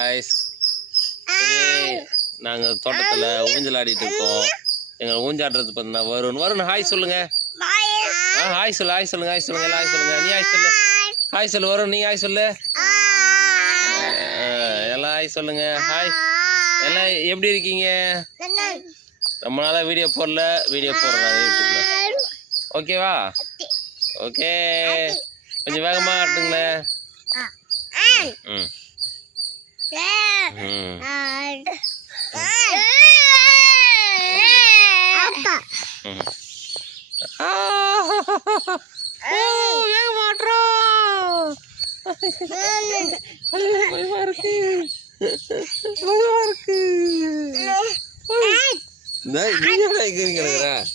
guys. நாங்கள் தோட்டத்தில் ஊஞ்சல் ஆடிட்டு இருக்கோம். எங்களை ஊஞ்சாடுறது பார்த்தீங்கன்னா வருண் ஹாய் சொல்லுங்க. ஹாய் சொல்லுங்க எல்லாம் ஹாய் சொல்லுங்க. நீ ஹாய் சொல்லு. ஹாய் சொல்லு வருண், நீ ஹாய் சொல்லு. எல்லாம் ஹாய் சொல்லுங்க. ஹாய் எல்லாம் எப்படி இருக்கீங்க? ரொம்ப நாளாக வீடியோ போடுறோம் யூடியூப்ல. ஓகேவா? ஓகே, கொஞ்சம் வேகமாக ஆட்டுங்களேன். ம்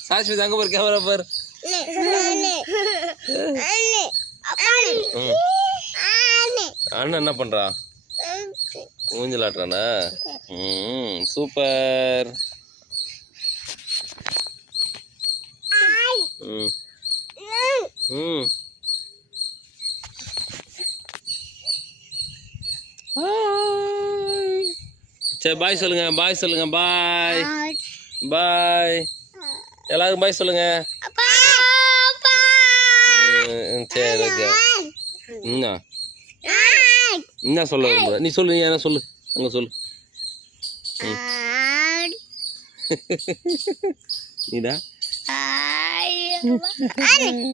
சாஸ்மி தங்க பாரு, கேமரா பாரு. அண்ணன் என்ன பண்றா? ஊஞ்சல் ஆட்டுறானா? சூப்பர். சரி பாய் சொல்லுங்க. பாய் எல்லாருக்கும் பாய் சொல்லுங்க. சரி ஓகே. என்ன சொல்ல விரும்புற? நீ சொல்லு, என்ன சொல்லு, அங்க சொல்லு. நீடா